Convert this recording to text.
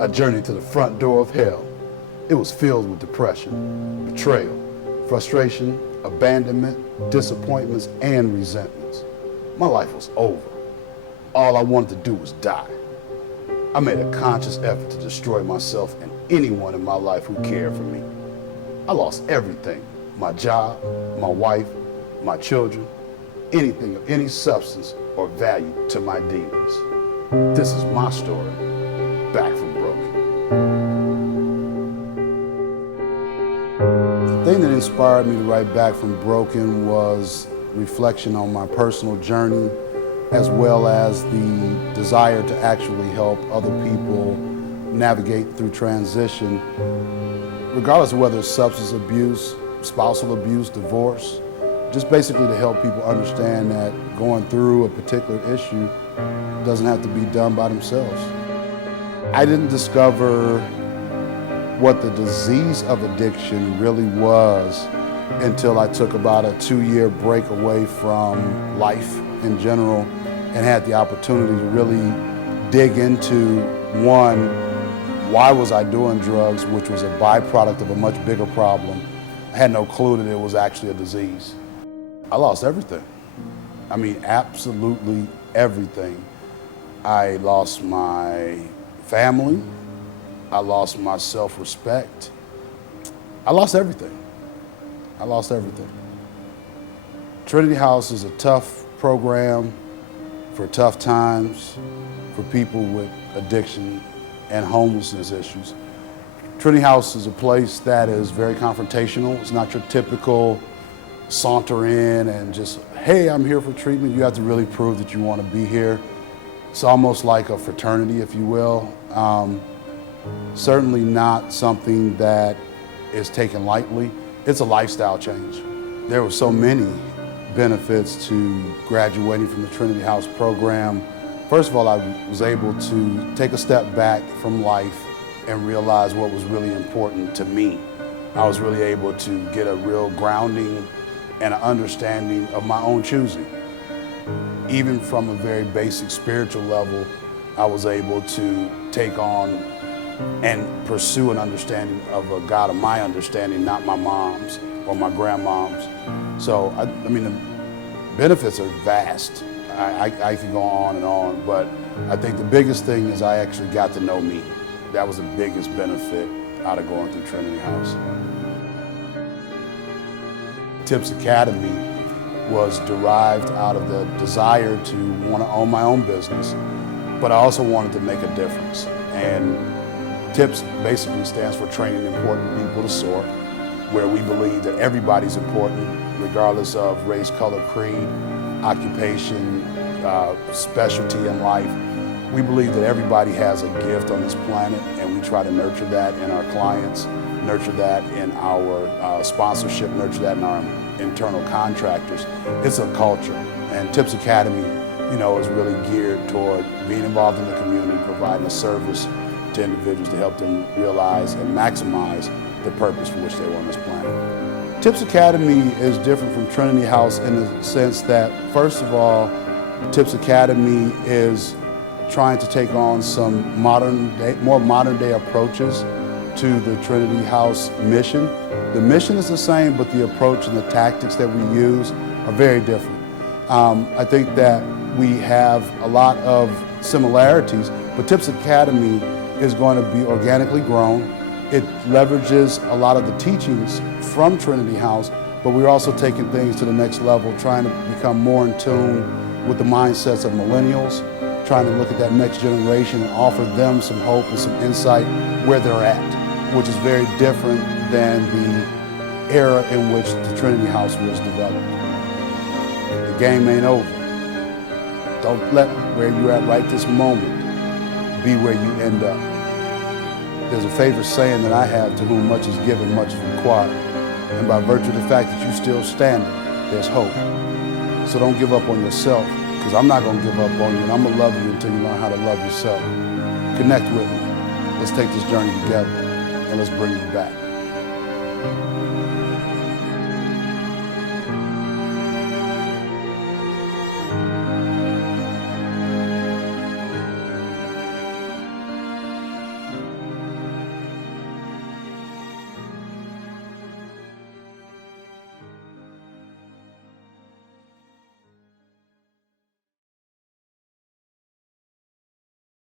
A journey to the front door of hell. It was filled with depression, betrayal, frustration, abandonment, disappointments, and resentments. My life was over. All I wanted to do was die. I made a conscious effort to destroy myself and anyone in my life who cared for me. I lost everything: my job, my wife, my children, anything of any substance or value to my demons. This is my story, Back from Broken. The thing that inspired me to write Back from Broken was reflection on my personal journey, as well as the desire to actually help other people navigate through transition, regardless of whether it's substance abuse, spousal abuse, divorce, just basically to help people understand that going through a particular issue doesn't have to be done by themselves. I didn't discover what the disease of addiction really was until I took about a 2-year break away from life in general and had the opportunity to really dig into, one, why was I doing drugs, which was a byproduct of a much bigger problem. I had no clue that it was actually a disease. I lost everything. I mean, absolutely everything. I lost my family. I lost my self-respect. I lost everything. I lost everything. Trinity House is a tough program for tough times, for people with addiction and homelessness issues. Trinity House is a place that is very confrontational. It's not your typical saunter in and just, hey, I'm here for treatment. You have to really prove that you want to be here. It's almost like a fraternity, if you will. Certainly not something that is taken lightly. It's a lifestyle change. There were so many benefits to graduating from the Trinity House program. First of all, I was able to take a step back from life and realize what was really important to me. I was really able to get a real grounding and an understanding of my own choosing. Even from a very basic spiritual level, I was able to take on and pursue an understanding of a God of my understanding, not my mom's or my grandmom's. So, I mean, the benefits are vast. I can go on, but I think the biggest thing is I actually got to know me. That was the biggest benefit out of going through Trinity House. Tips Academy was derived out of the desire to want to own my own business, but I also wanted to make a difference. And TIPS basically stands for Training Important People to Soar, where we believe that everybody's important, regardless of race, color, creed, occupation, specialty in life. We believe that everybody has a gift on this planet, and we try to nurture that in our clients, nurture that in our sponsorship, nurture that in our internal contractors. It's a culture, and TIPS Academy, is really geared toward being involved in the community, providing a service to individuals to help them realize and maximize the purpose for which they were on this planet. TIPS Academy is different from Trinity House in the sense that, first of all, TIPS Academy is trying to take on some more modern day approaches to the Trinity House mission. The mission is the same, but the approach and the tactics that we use are very different. I think that we have a lot of similarities, but TIPS Academy is going to be organically grown. It leverages a lot of the teachings from Trinity House, but we're also taking things to the next level, trying to become more in tune with the mindsets of millennials, trying to look at that next generation and offer them some hope and some insight where they're at, which is very different than the era in which the Trinity House was developed. The game ain't over. Don't let where you're at right this moment be where you end up. There's a favorite saying that I have: to whom much is given, much is required. And by virtue of the fact that you're still standing, there's hope. So don't give up on yourself, because I'm not going to give up on you, and I'm going to love you until you learn how to love yourself. Connect with me. Let's take this journey together, and let's bring you back.